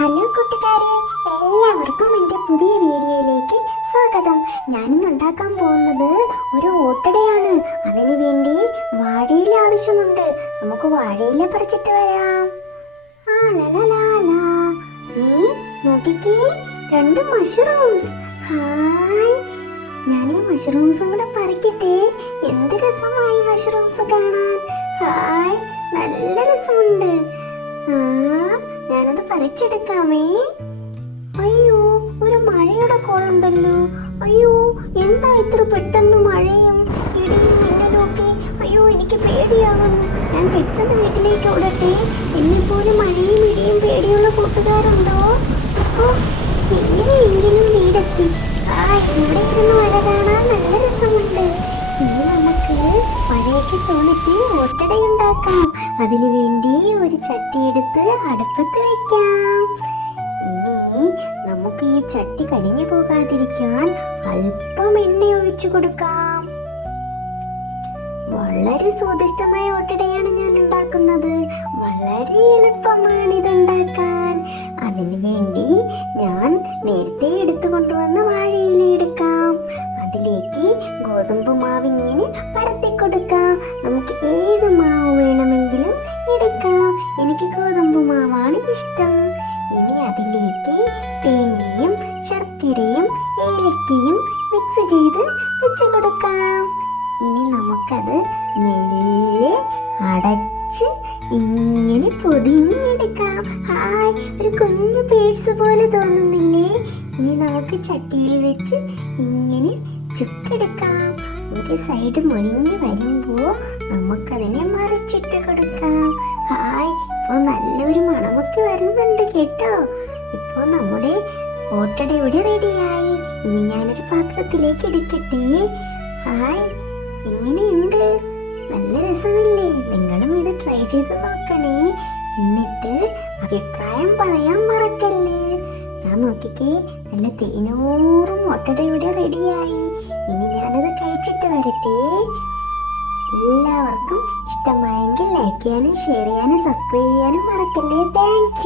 Hello കൂട്ടുകാരെ എല്ലാവർക്കും എന്റെ പുതിയ വീഡിയോയിലേക്ക് സ്വാഗതം. ഞാനിന്ന് ഉണ്ടാക്കാൻ പോകുന്നത് ഒരു ഓട്ടടയാണ്. അതിനു വേണ്ടി വാഴയില ആവശ്യമുണ്ട്. നമുക്ക് വാഴയില പറിച്ചിട്ട് വരാം. ആ നോക്കിക്കേ രണ്ട് മഷ്റൂംസ് ഹായ്. ഞാൻ ഈ മഷ്റൂംസും കൂടെ പറിക്കട്ടെ. എന്ത് രസമായി മഷ്റൂംസ് കാണാൻ. ഹായ് നല്ല രസമുണ്ട്. ഞാനത് പറിച്ചെടുക്കാമേ? അയ്യോ ഒരു മഴയുടെ കോളുണ്ടല്ലോ. അയ്യോ എന്താ ഇത്ര പെട്ടെന്ന് മഴയും ഇടിയും മിന്നലും ഒക്കെ? അയ്യോ എനിക്ക് പേടിയാവുന്നു. ഞാൻ പെട്ടെന്ന് വീട്ടിലേക്ക് ഓടട്ടെ. എന്നെ പോലെ മഴയും ഇടിയും പേടിയുള്ള കൂട്ടുകാരുണ്ടോ? ഓ എങ്ങനെയെങ്കിലും വീടെത്തി. ആ ഇവിടെ ഇരുന്ന് മഴ കാണാൻ നല്ല രസമുണ്ട്. ഇനി നമുക്ക് മഴയൊക്കെ തോന്നിട്ട് ഒട്ടടയുണ്ടാക്കാം അതിനു വേണ്ടി ഒരു ചട്ടി എടുത്ത് അടുപ്പത്ത് വെക്കാം. ഇനി നമുക്ക് ഈ ചട്ടി കരിഞ്ഞു പോകാതിരിക്കാൻ അല്പം എണ്ണ ഒഴിച്ചു കൊടുക്കാം. വളരെ സ്വാദിഷ്ടമായ ഓട്ടിടയാണ് ഞാൻ ഉണ്ടാക്കുന്നത്. വളരെ എളുപ്പമാണ് ഇതുണ്ടാക്കാൻ. ഇഷ്ടം. ഇനി അതിലേക്ക് തേങ്ങയും ശർക്കരയും ഏലക്കയും മിക്സ് ചെയ്ത് വെച്ച് കൊടുക്കാം. ഇനി നമുക്കത് മെല്ലെ അടച്ച് ഇങ്ങനെ പൊതിഞ്ഞെടുക്കാം. ഹായ് ഒരു കുഞ്ഞു പേഴ്സ് പോലെ തോന്നുന്നില്ലേ? ഇനി നമുക്ക് ചട്ടിയിൽ വെച്ച് ഇങ്ങനെ ചുട്ടെടുക്കാം. ഒരു സൈഡ് മുരിഞ്ഞ് വരുമ്പോൾ നമുക്കതിനെ മറിച്ചിട്ട് കൊടുക്കാം. ഹായ് കേട്ടോ. ഇപ്പോൾ നമ്മുടെ ഓട്ടട ഇവിടെ റെഡിയായി. ഇനി ഞാനൊരു പാത്രത്തിലേക്ക് എടുക്കട്ടെ. ഹായ് എങ്ങനെയുണ്ട്? നല്ല രസമില്ലേ? നിങ്ങളും ഇത് ട്രൈ ചെയ്ത് നോക്കണേ. എന്നിട്ട് അഭിപ്രായം പറയാൻ മറക്കല്ലേ. ഞാൻ നോക്കിക്കേ നല്ല തേനൂറും ഒട്ടട ഇവിടെ റെഡിയായി. ഇനി ഞാനത് കഴിച്ചിട്ട് വരട്ടെ. എല്ലാവർക്കും ഇഷ്ടമായെങ്കിൽ ലൈക്ക് ചെയ്യാനും ഷെയർ ചെയ്യാനും സബ്സ്ക്രൈബ് ചെയ്യാനും മറക്കല്ലേ. താങ്ക്